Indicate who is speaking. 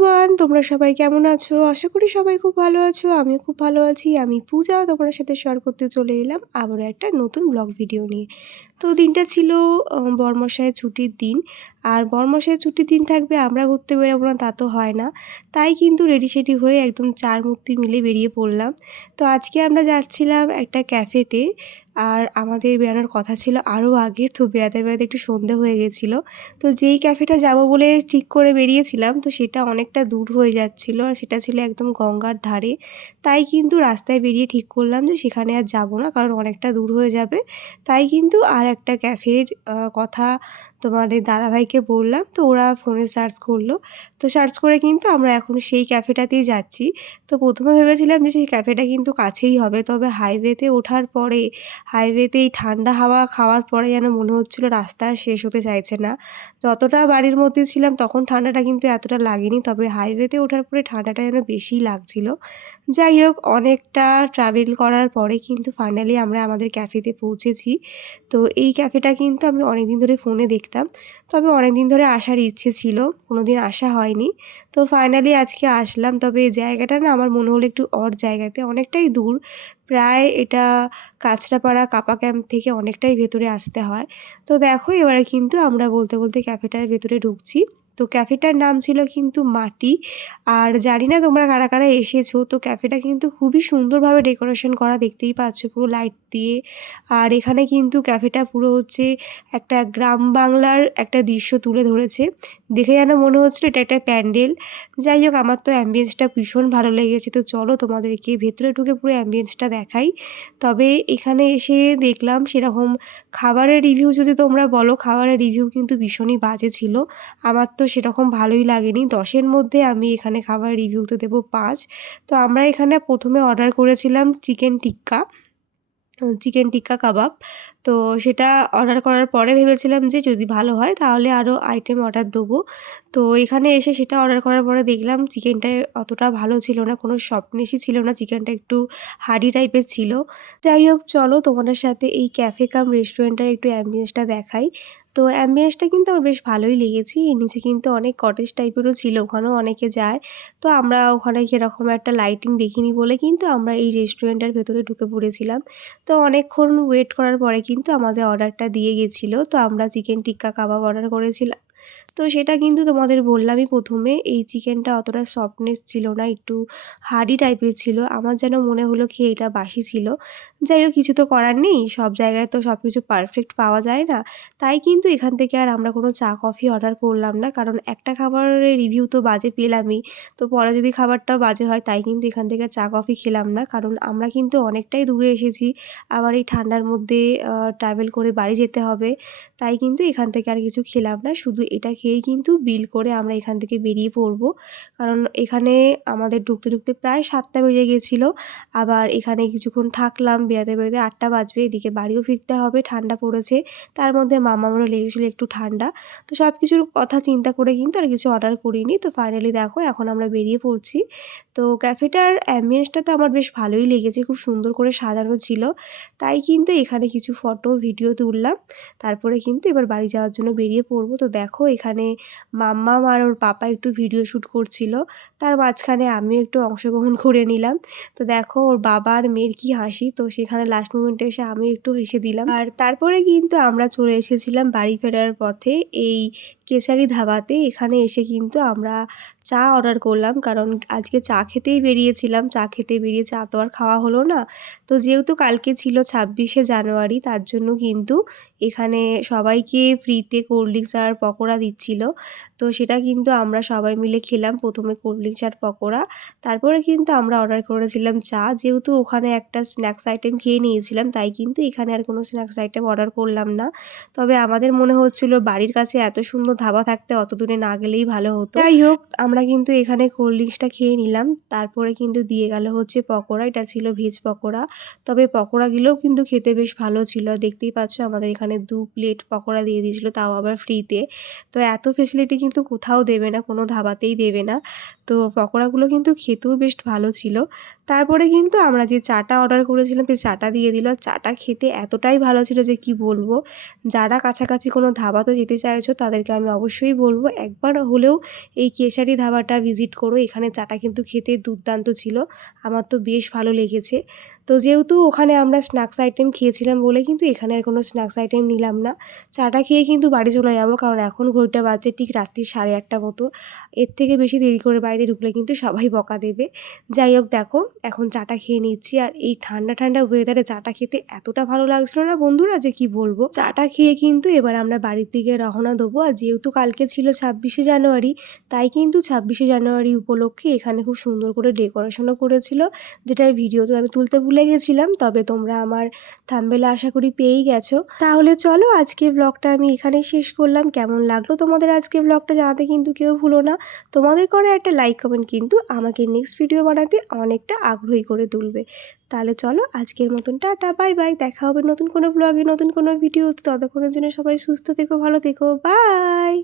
Speaker 1: Everyone তোমরা সবাই কেমন আছো? আশা করি সবাই খুব ভালো আছো আমিও খুব ভালো আছি। আমি পূজা তোমার সাথে শেয়ার করতে চলে এলাম আবারও একটা নতুন ব্লগ ভিডিও নিয়ে। তো দিনটা ছিল আহ, বর্মশায়ের ছুটির দিন। আর বর্মশায়ের ছুটির দিন থাকবে আমরা ঘুরতে বেরোবো না তা তো হয় না। তাই কিন্তু রেডি সেডি হয়ে একদম চার মূর্তি মিলে বেরিয়ে পড়লাম। তো আজকে আমরা যাচ্ছিলাম একটা ক্যাফেতে আর আমাদের বেড়ানোর কথা ছিল আরও আগে তো বেড়াতে বেড়াতে একটু সন্ধে হয়ে গেছিল। তো যেই ক্যাফেটা যাব বলে ঠিক করে বেরিয়েছিলাম তো সেটা অনেকটা দূর হয়ে যাচ্ছিল আর সেটা ছিল একদম গঙ্গার ধারে। তাই কিন্তু রাস্তায় বেরিয়ে ঠিক করলাম যে সেখানে আর যাব না কারণ অনেকটা দূর হয়ে যাবে। তাই কিন্তু আর একটা ক্যাফের আহ, কথা তোমাদের দাদাভাইকে বললাম, তো ওরা ফোনে সার্চ করল। তো সার্চ করে কিন্তু আমরা এখন সেই ক্যাফেটাতেই যাচ্ছি। তো প্রথমে ভেবেছিলাম যে সেই ক্যাফেটা কিন্তু কাছেই হবে, তবে হাইওয়েতে ওঠার পরে হাইওয়েতে এই ঠান্ডা হাওয়া খাওয়ার পরে যেন মনে হচ্ছিল রাস্তা শেষ হতে চাইছে না। যতটা বাড়ির মধ্যে ছিলাম, তখন ঠান্ডাটা কিন্তু এতটা লাগেনি, তবে হাইওয়েতে ওঠার পরে ঠান্ডাটা যেন বেশিই লাগছিল। যাই হোক, অনেকটা ট্রাভেল করার পরে কিন্তু ফাইনালি আমরা আমাদের ক্যাফেতে পৌঁছেছি। তো এই ক্যাফেটা কিন্তু আমি অনেক দিন ধরে ফোনে দেখতাম তবে অনেক দিন ধরে আসার ইচ্ছে ছিল কোনো দিন আসা হয়নি। তো ফাইনালি আজকে আসলাম, তবে এই জায়গাটা না আমার মনে হলো একটু অর জায়গাতে, অনেকটাই দূর। প্রায় এটা কাঁচরাপাড়া কাপা ক্যাম্প থেকে অনেকটাই ভেতরে আসতে হয়। তো দেখো এবারে কিন্তু আমরা বলতে বলতে ক্যাফেটার ভেতরে ঢুকছি। তো ক্যাফেটার নাম ছিল কিন্তু মাটি। আর জানি না তোমরা কারা কারা এসেছ, তো ক্যাফেটা কিন্তু খুবই সুন্দরভাবে ডেকোরেশন করা দেখতেই পাচ্ছ, পুরো লাইট দিয়ে। আর এখানে কিন্তু ক্যাফেটা পুরো হচ্ছে একটা গ্রাম বাংলার একটা দৃশ্য তুলে ধরেছে। দেখে যেন মনে হচ্ছিল এটা একটা প্যান্ডেল। যাই হোক, আমার তো অ্যাম্বিয়েন্সটা ভীষণ ভালো লেগেছে, তো চলো তোমাদেরকে ভেতরে ঢুকে পুরো অ্যাম্বিয়েন্সটা দেখাই। তবে এখানে এসে দেখলাম সেরকম খাবারের রিভিউ যদি তোমরা বলো, খাবারের রিভিউ কিন্তু ভীষণই বাজে ছিল। আমার তো সেরকম ভালোই লাগেনি। দশের মধ্যে আমি এখানে খাবার রিভিউতে দেবো পাঁচ। তো আমরা এখানে প্রথমে অর্ডার করেছিলাম chicken tikka chicken tikka kebab তো সেটা অর্ডার করার পরে ভেবেছিলাম যে যদি ভালো হয় তাহলে আরও আইটেম অর্ডার দেবো। তো এখানে এসে সেটা অর্ডার করার পরে দেখলাম চিকেনটা অতটা ভালো ছিল না, কোনো সফটনেসই ছিল না চিকেনটা একটু হাডি টাইপের ছিল। যাই হোক, চলো তোমাদের সাথে এই ক্যাফে কাম রেস্টুরেন্টের একটু অ্যাম্বিয়েন্সটা দেখাই। তো অ্যাম্বিয়েন্সটা কিন্তু আমার বেশ ভালোই লেগেছে, এর নিচে কিন্তু অনেক কটেজ টাইপেরও ছিল, ওখানেও অনেকে যায়। তো আমরা ওখানে সেরকম একটা লাইটিং দেখিনি বলে কিন্তু আমরা এই রেস্টুরেন্টের ভেতরে ঢুকে পড়েছিলাম। তো অনেকক্ষণ ওয়েট করার পরে কিন্তু আমাদের অর্ডারটা দিয়ে গেছিল। তো আমরা চিকেন টিক্কা কাবাব অর্ডার করেছিলাম। তো সেটা কিন্তু তোমাদের বললামই প্রথমে, এই চিকেনটা অতটা সফটনেস ছিল না, একটু হার্ডি টাইপের ছিল। আমার যেন মনে হলো কি এটা বাসি ছিল। যাই হোক, কিছু তো করার নেই, সব জায়গায় তো সব কিছু পারফেক্ট পাওয়া যায় না। তাই কিন্তু এখান থেকে আর আমরা কোনো চা, কফি অর্ডার করলাম না, কারণ একটা খাবারের রিভিউ তো বাজে পেলামই। তো পরে যদি খাবারটাও বাজে হয়, তাই কিন্তু এখান থেকে চা, কফি খেলাম না। কারণ আমরা কিন্তু অনেকটাই দূরে এসেছি, আবার এই ঠান্ডার মধ্যে ট্রাভেল করে বাড়ি যেতে হবে। তাই কিন্তু এখান থেকে আর কিছু খেলাম না, শুধু এটা খেয়েই কিন্তু বিল করে আমরা এখান থেকে বেরিয়ে পড়ব। কারণ এখানে আমাদের ঢুকতে ঢুকতে প্রায় সাতটা বেজে গেছিল। আবার এখানে কিছুক্ষণ থাকলাম বেড়াতে বেড়াতে আটটা বাজবে, এদিকে বাড়িও ফিরতে হবে, ঠান্ডা পড়েছে। তার মধ্যে মামারও লেগেছিলো একটু ঠান্ডা। তো সব কিছুর কথা চিন্তা করে কিন্তু আর কিছু অর্ডার করিনি। তো ফাইনালি দেখো, এখন আমরা বেরিয়ে পড়ছি। তো ক্যাফেটার অ্যাম্বিয়েন্সটা তো আমার বেশ ভালোই লেগেছে, খুব সুন্দর করে সাজানো ছিল। তাই কিন্তু এখানে কিছু ফটো ভিডিও তুললাম। তারপরে কিন্তু এবার বাড়ি যাওয়ার জন্য বেরিয়ে পড়ব। তো দেখো, এখানে মাম্মাম আর ওর পাপা একটু ভিডিও শ্যুট করছিল। তার মাঝখানে আমিও একটু অংশগ্রহণ করে নিলাম। তো দেখো ওর বাবা আর মেয়ের কি হাসি। তো সেখানে লাস্ট মোমেন্টে এসে আমি একটু হেসে দিলাম। আর তারপরে কিন্তু আমরা চলে এসেছিলাম বাড়ি ফেরার পথে এই কেসারি ধাবাতে এখানে এসে কিন্তু আমরা চা অর্ডার করলাম। কারণ আজকে চা খেতেই বেরিয়েছিলাম। চা খেতে বেরিয়ে চা তো আর খাওয়া হলো না। তো যেহেতু কালকে ছিল ছাব্বিশে জানুয়ারি, তার জন্য কিন্তু এখানে সবাইকে ফ্রিতে কোল্ড ড্রিঙ্কস আর পকোড়া দিচ্ছিল। তো সেটা কিন্তু আমরা সবাই মিলে খেলাম। প্রথমে কোল্ড ড্রিঙ্কস আর পকোড়া। তারপরে কিন্তু আমরা অর্ডার করেছিলাম চা। যেহেতু ওখানে একটা স্ন্যাক্স আইটেম খেয়ে নিয়েছিলাম, তাই কিন্তু এখানে আর কোনো স্ন্যাক্স আইটেম অর্ডার করলাম না। তবে আমাদের মনে হচ্ছিল বাড়ির কাছে এত সুন্দর ধাবা থাকতে অত দূরে না গেলেই ভালো হতো। যাই হোক আমরা কিন্তু এখানে কোল্ড ড্রিঙ্কসটা খেয়ে নিলাম। তারপরে কিন্তু দিয়ে গেল হচ্ছে পকোড়া। এটা ছিল ভেজ পকোড়া। তবে পকোড়াগুলোও কিন্তু খেতে বেশ ভালো ছিল। দেখতেই পাচ্ছ আমাদের এখানে দু প্লেট পকোড়া দিয়ে দিয়েছিল তাও আবার ফ্রিতে তো এত ফেসিলিটি কিন্তু কিন্তু কোথাও দেবে না কোনো ধাবাতেই দেবে না। তো পকোড়াগুলো কিন্তু খেতেও বেশ ভালো ছিল। তারপরে কিন্তু আমরা যে চাটা অর্ডার করেছিলাম, সেই চাটা দিয়ে দিল। চাটা খেতে এতটাই ভালো ছিল যে কি বলব? যারা কাছাকাছি কোনো ধাবাতে যেতে চাইছো, তাদেরকে আমি অবশ্যই বলব, একবার হলেও এই কেশারি ধাবাটা ভিজিট করো। এখানে চাটা কিন্তু খেতে দুর্দান্ত ছিল। আমার তো বেশ ভালো লেগেছে। তো যেহেতু ওখানে আমরা স্ন্যাক্স আইটেম খেয়েছিলাম বলে কিন্তু এখানে আর কোনো স্ন্যাক্স আইটেম নিলাম না। চাটা খেয়ে কিন্তু বাড়ি চলে যাব, কারণ এখন ঘড়িটা বাজছে ঠিক রাত্রি সাড়ে আটটা মতো। এর থেকে বেশি দেরি করে বাড়িতে ঢুকলে কিন্তু সবাই বকা দেবে। যাই হোক দেখো, এখন চাটা খেয়ে নিচ্ছি আর এই ঠান্ডা ঠান্ডা ওয়েদারে চাটা খেতে এতটা ভালো লাগছিল না বন্ধুরা যে কি বলব? চাটা খেয়ে কিন্তু এবার আমরা বাড়ির দিকে রওনা দেবো। আর যেহেতু কালকে ছিল ছাব্বিশে জানুয়ারি, তাই কিন্তু ছাব্বিশে জানুয়ারি উপলক্ষে এখানে খুব সুন্দর করে ডেকোরেশনও করেছিল যেটার ভিডিও তো আমি তুলতে ভুলে গেছিলাম, তবে তোমরা আমার থাম্বেলে আশা করি পেয়েই গেছো। তাহলে চলো আজকে ব্লগটা আমি এখানে শেষ করলাম। কেমন লাগল তোমাদের আজকে ব্লগটা জানাতে কিন্তু কেউ ভুলো না। তোমাদের করে একটা লাইক কমেন্ট কিন্তু আমাকে নেক্সট ভিডিও বানাতে অনেকটা আগ্রহী করে তুলবে। তাহলে চলো আজকের মতন টাটা বাই বাই দেখা হবে নতুন কোনো ব্লগে নতুন কোনো ভিডিও ততক্ষণের জন্য সবাই সুস্থ থেকো, ভালো থেকো। বাই